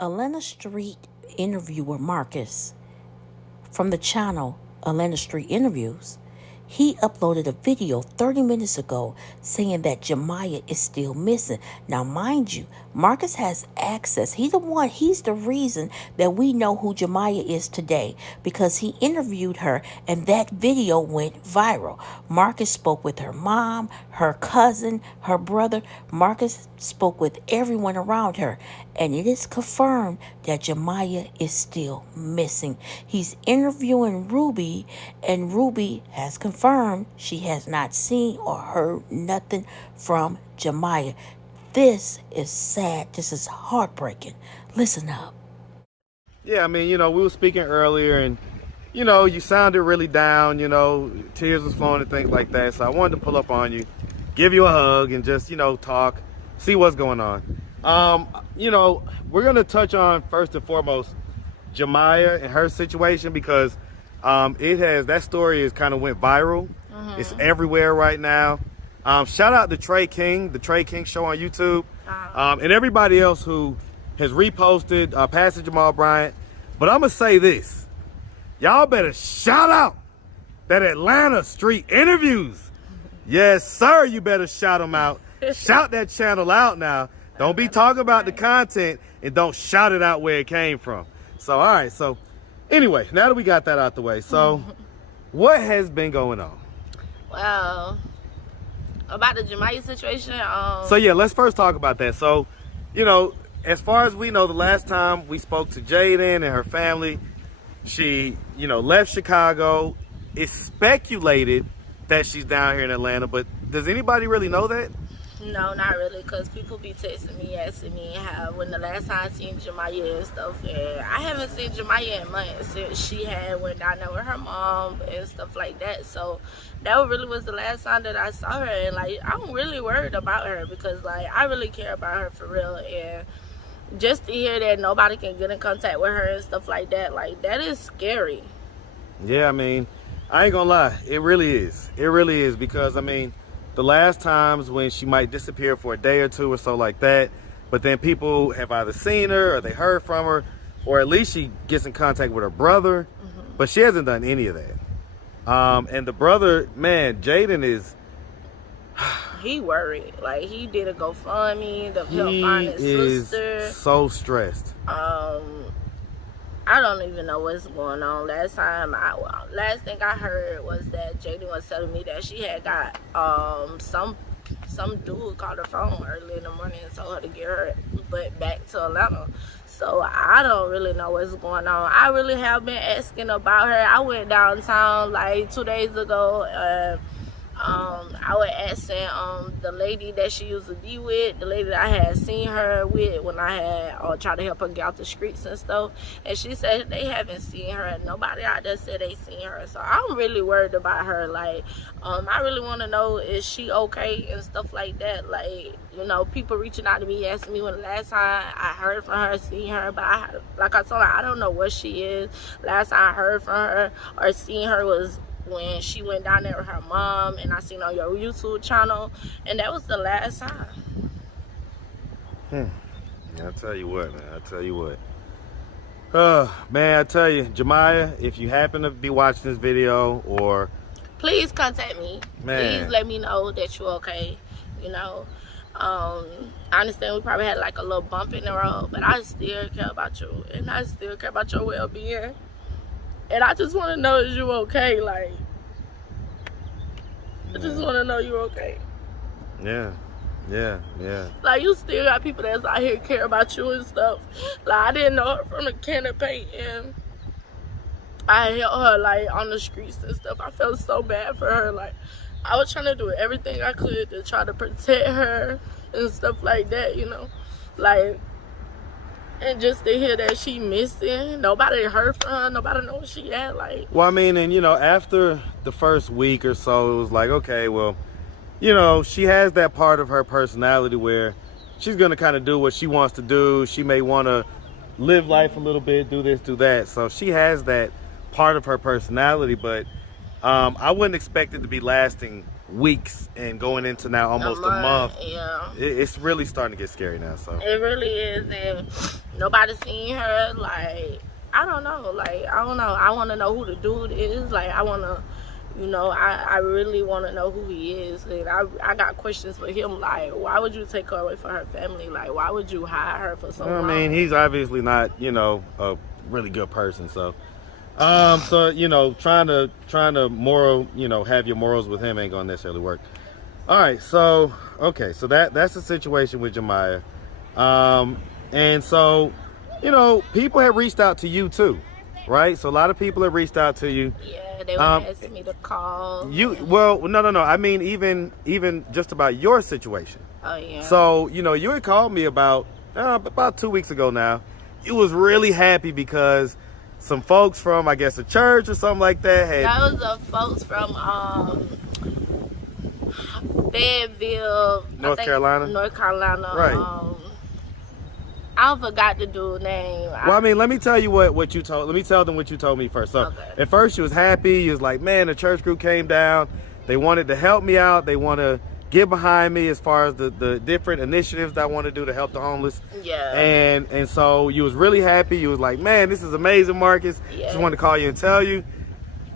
Atlanta Street interviewer Marcus from the channel Atlanta Street Interviews, he uploaded a video 30 minutes ago saying that Jemiah is still missing. Now, mind you, Marcus has access. He's the reason that we know who Jemiah is today, because he interviewed her and that video went viral. Marcus spoke with her mom, her cousin, her brother. Marcus spoke with everyone around her, and it is confirmed that Jemiah is still missing. He's interviewing Ruby, and Ruby has confirmed she has not seen or heard nothing from Jemiah. This is sad. This is heartbreaking. Listen up. Yeah, I mean, we were speaking earlier, and you sounded really down, tears was flowing and things like that. So I wanted to pull up on you, give you a hug, and just, talk, see what's going on. We're going to touch on, first and foremost, Jemiah and her situation, because that story has kind of went viral. It's everywhere right now. Shout out to Trey King, the Trey King Show on YouTube, and everybody else who has reposted Pastor Jamal Bryant. But I'm going to say this. Y'all better shout out that Atlanta Street Interviews. Yes, sir, you better shout them out. Shout that channel out now. Don't be talking about the content and don't shout it out where it came from. So, all right. So, anyway, now that we got that out the way, so what has been going on? Well, about the Jemiah situation. So, yeah, let's first talk about that. So, as far as we know, the last time we spoke to Jaden and her family, she, left Chicago. It's speculated that she's down here in Atlanta, but does anybody really know that? No, not really, because people be texting me, asking me when the last time I seen Jemiah and stuff, and I haven't seen Jemiah in months since she had went down there with her mom and stuff like that. So that really was the last time that I saw her, and I'm really worried about her, because I really care about her for real, and just to hear that nobody can get in contact with her and stuff like that is scary. Yeah, I mean, I ain't gonna lie, it really is. It really is, because the last times when she might disappear for a day or two or so like that, but then people have either seen her or they heard from her, or at least she gets in contact with her brother, but she hasn't done any of that. And the brother, man, Jaden is... he worried. He did a GoFundMe to help find his sister. He is so stressed. I don't even know what's going on. Last thing I heard was that Jaden was telling me that she had got some dude called her phone early in the morning and told her to get her butt back to Atlanta. So I don't really know what's going on. I really have been asking about her. I went downtown 2 days ago. I was asking the lady that she used to be with, the lady that I had seen her with when I had tried to help her get out the streets and stuff, and she said they haven't seen her, and nobody out there said they seen her. So I'm really worried about her. I really want to know, is she okay and stuff like that. People reaching out to me asking me when the last time I heard from her, seen her, but I told her, I don't know what she is. Last time I heard from her or seen her was when she went down there with her mom, and I seen on your YouTube channel, and that was the last time. Yeah, I tell you what, man. Man, I tell you, Jemiah, if you happen to be watching this video, or please contact me. Man. Please let me know that you're okay. I understand we probably had a little bump in the road, but I still care about you, and I still care about your well-being. And I just want to know that you're okay. I just want to know you're okay. Yeah. You still got people that's out here care about you and stuff. I didn't know her from a can of paint, and I held her on the streets and stuff. I felt so bad for her. I was trying to do everything I could to try to protect her and stuff like that, and just to hear that she missing, nobody heard from her, nobody knows where she at. Well, and after the first week or so, it was okay, well, she has that part of her personality where she's going to kind of do what she wants to do. She may want to live life a little bit, do this, do that. So she has that part of her personality, but I wouldn't expect it to be lasting weeks and going into now almost a month. Yeah, it's really starting to get scary now. So it really is. And Nobody seen her. Like, I don't know. Like, I don't know. I want to know who the dude is. Like, I want to, you know, I really want to know who he is. And I got questions for him. Like, why would you take her away from her family? Like, why would you hide her for so long? I mean, he's obviously not, you know, a really good person. So, you know, trying to moral, you know, have your morals with him ain't gonna necessarily work. All right, so okay, so that's the situation with Jemiah, and so, you know, people have reached out to you too, right? So a lot of people have reached out to you. Yeah, they were asking me to call. Well, no. I mean, even just about your situation. Oh yeah. So, you know, you had called me about 2 weeks ago now. You was really happy because some folks from, I guess, a church or something like that had. That was the folks from Fayetteville, North Carolina. Right. I forgot the dude's name. Well, I mean, let me tell you what you told. Let me tell them what you told me first. So, Okay. At first, you was happy. You was like, man, the church group came down. They wanted to help me out. They want to get behind me as far as the different initiatives that I want to do to help the homeless. Yeah. And so you was really happy. You was like, man, this is amazing, Marcus. Yes. Just wanted to call you and tell you.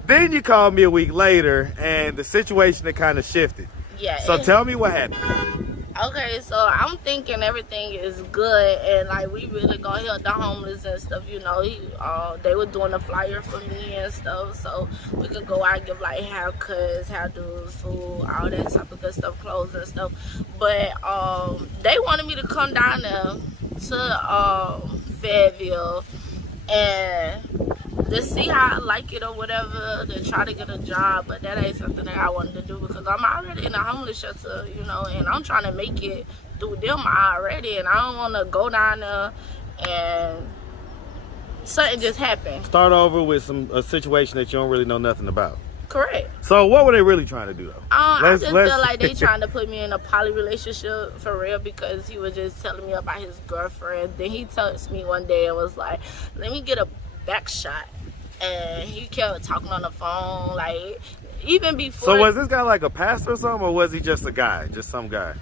Then you called me a week later, and the situation had kind of shifted. Yeah. So tell me what happened. Okay, so I'm thinking everything is good, and like we really gonna help the homeless and stuff. You know, they were doing a flyer for me and stuff, so we could go out and give like haircuts, hairdos, food, all that type of good stuff, clothes and stuff. But they wanted me to come down there to Fayetteville and to see how I like it or whatever, to try to get a job. But that ain't something that I wanted to do because I'm already in a homeless shelter, you know, and I'm trying to make it through them already, and I don't want to go down there and something just happened. Start over with a situation that you don't really know nothing about. Correct. So what were they really trying to do though? I just feel like they trying to put me in a poly relationship for real because he was just telling me about his girlfriend. Then he texted me one day and was like, let me get a back shot. And he kept talking on the phone, like, even before. So was this guy like a pastor or something, or was he just a guy, just some guy?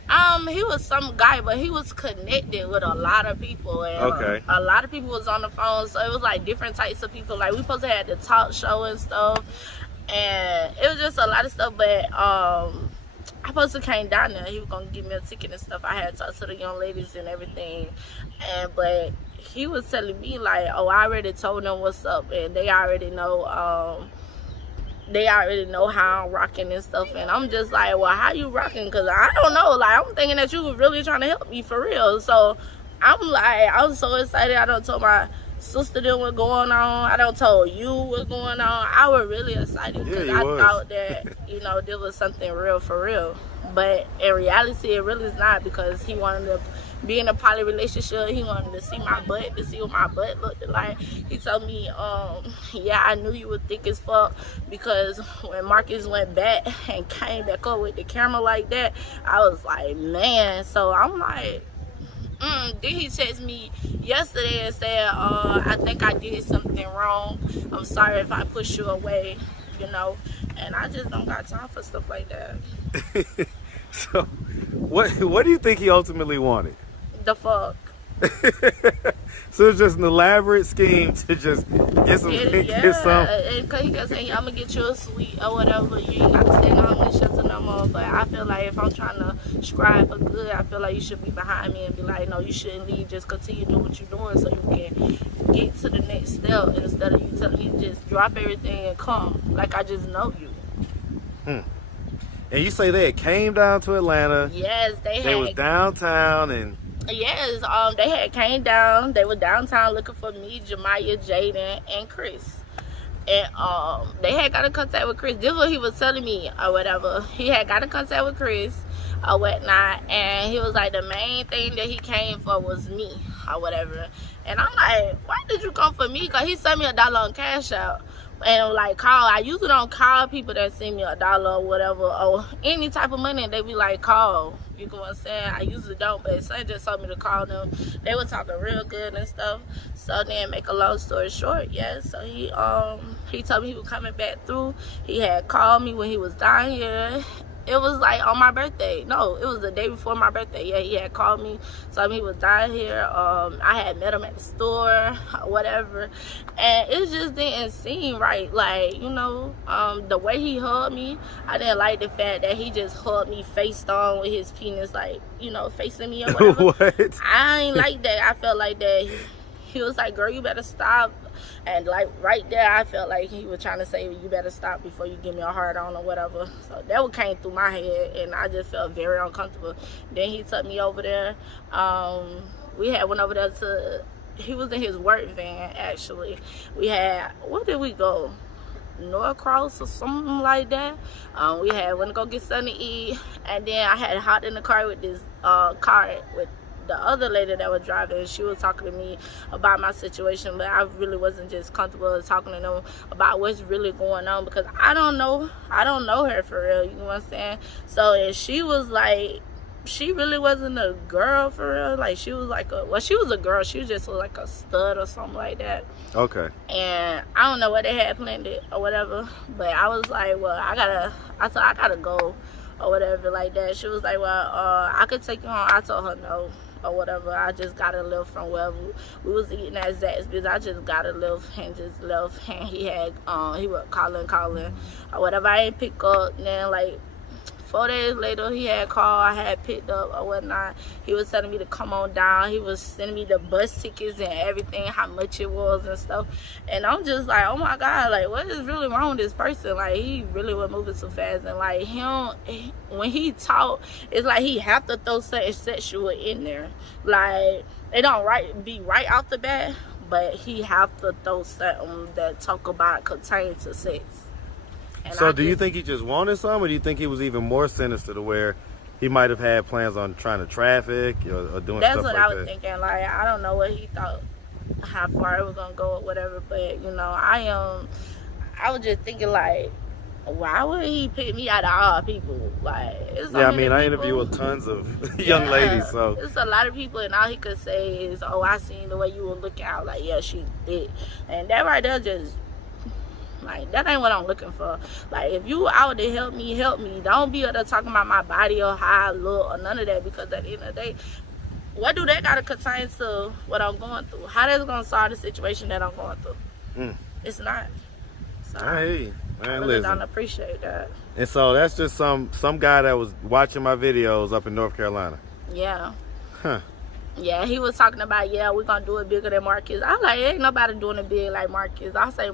He was some guy, but he was connected with a lot of people, and okay. A lot of people was on the phone, so it was like different types of people. Like we supposed to have the talk show and stuff, and it was just a lot of stuff. But I supposed to came down there. He was gonna give me a ticket and stuff. I had to talk to the young ladies and everything, but he was telling me like, oh, I already told them what's up, and they already know how I'm rocking and stuff. And I'm just like, well, how you rocking? Because I don't know. Like, I'm thinking that you were really trying to help me for real. So I'm like, I was so excited. I done told my sister them what's going on. I done told you what's going on. I was really excited because I thought that, you know, there was something real for real. But in reality, it really is not, because he wanted to be in a poly relationship. He wanted to see my butt, to see what my butt looked like. He told me, yeah, I knew you were thick as fuck, because when Marcus went back and came back up with the camera like that, I was like, man. So I'm like, then he texted me yesterday and said, I think I did something wrong. I'm sorry if I pushed you away, you know. And I just don't got time for stuff like that. So what do you think he ultimately wanted? The fuck. So it's just an elaborate scheme to just get some. And cause he kept saying, I'm gonna get you a suite or whatever. You ain't got to stay in the homeless shelter no more. But I feel like if I'm trying to strive for good, I feel like you should be behind me and be like, no, you shouldn't leave. Just continue doing what you're doing so you can get to the next step, instead of you telling me to just drop everything and come. Like I just know you. And you say they came down to Atlanta. Yes, they was downtown and. Yes, they had came down. They were downtown looking for me, Jemiah, Jaden, and Chris. And they had got in contact with Chris. This is what he was telling me or whatever. He had got in contact with Chris or whatnot, and he was like, the main thing that he came for was me or whatever. And I'm like, why did you come for me? Because he sent me $1 on Cash App. And like I usually don't call people that send me $1 or whatever, or any type of money. They be like, call. You know what I'm saying? I usually don't, but son just told me to call them. They were talking real good and stuff. So then, make a long story short, so he told me he was coming back through. He had called me when he was down here, It was like on my birthday. No, it was the day before my birthday. Yeah, he had called me, told me he was down here. I had met him at the store, whatever, and it just didn't seem right. Like, you know, the way he hugged me, I didn't like the fact that he just hugged me face on with his penis, like, you know, facing me or whatever. What? I ain't like that. I felt like that. He was like, girl, you better stop. And like right there, I felt like he was trying to say, you better stop before you give me a hard on or whatever. So that what came through my head, and I just felt very uncomfortable. Then he took me over there. We had went over there to, he was in his work van, actually. We had, where did we go? Norcross or something like that. We had went to go get something to eat, and then I had hopped in the car with this car with the other lady that was driving. She was talking to me about my situation, but I really wasn't just comfortable talking to them about what's really going on, because I don't know her for real, you know what I'm saying? So, and she was like, she really wasn't a girl for real. Like, she was like she was a girl, she was just like a stud or something like that. Okay. And I don't know what they had planned it or whatever, but I was like, well, I gotta go or whatever like that. She was like, well, I could take you home. I told her no or whatever. I just got a lift from wherever we was eating at Zaxby's. I just got a lift and just left, and he was calling or whatever. I ain't pick up. And then like 4 days later, he had called, I had picked up or whatnot. He was telling me to come on down. He was sending me the bus tickets and everything, how much it was and stuff. And I'm just like, oh my God, like, what is really wrong with this person? Like, he really was moving too fast. And like, when he talk, it's like he have to throw something sexual in there. Like, it don't be right off the bat, but he have to throw something that talk about pertaining to sex. And so do you think he just wanted some, or do you think he was even more sinister to where he might have had plans on trying to traffic or doing stuff like that? That's what I was thinking. Like, I don't know what he thought, how far it was gonna go or whatever. But you know, I was just thinking like, why would he pick me out of all people? Like, it's so yeah, I many mean, I people. interview with tons of young ladies, so it's a lot of people, and all he could say is, "Oh, I seen the way you were looking out." Like, yeah, she did, and that right there just. Like, that ain't what I'm looking for. Like, if you out to help me. Don't be out there talking about my body or how I look or none of that, because at the end of the day, what do that got to pertain to what I'm going through? How that's going to solve the situation that I'm going through? It's not. So, I hear you. Man, I really don't appreciate that. And so that's just some guy that was watching my videos up in North Carolina. Yeah. Huh. Yeah, he was talking about, yeah, we're going to do it bigger than Marcus. I'm like, ain't nobody doing it big like Marcus. I say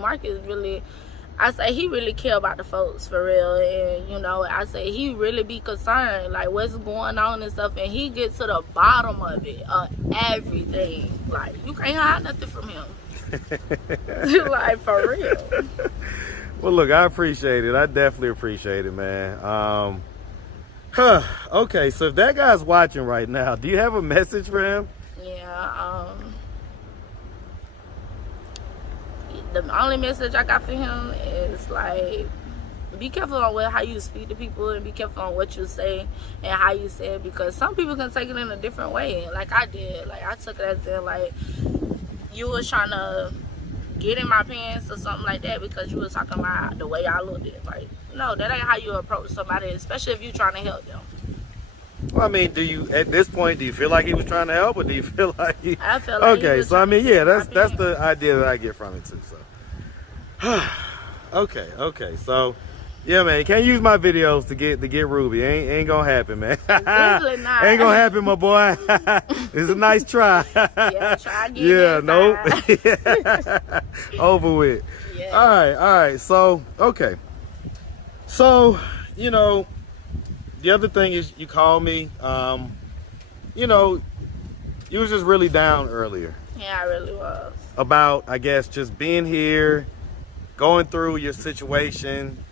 he really care about the folks for real. And, you know, I say he really be concerned, like, what's going on and stuff. And he gets to the bottom of it, everything. Like, you can't hide nothing from him. Like, for real. Well, look, I appreciate it. I definitely appreciate it, man. Okay, so if that guy's watching right now, do you have a message for him? Yeah, the only message I got for him is like, be careful on how you speak to people, and be careful on what you say and how you say it, because some people can take it in a different way. Like I did. Like, I took it as in like you was trying to get in my pants or something like that because you was talking about the way I looked at it. Like, no, that ain't how you approach somebody, especially if you're trying to help them. Well, I mean, at this point, do you feel like he was trying to help, or do you feel like I feel like okay, so I mean, yeah, that's the idea that I get from it too. So, okay, so yeah, man, you can't use my videos to get Ruby. Ain't gonna happen, man. Definitely not. Ain't gonna happen, my boy. It's a nice try. Yeah, try again. Yeah, nope. Over with. Yeah. All right. So, okay. So, you know, the other thing is you called me. You know, you was just really down earlier. Yeah, I really was. About, I guess, just being here, going through your situation,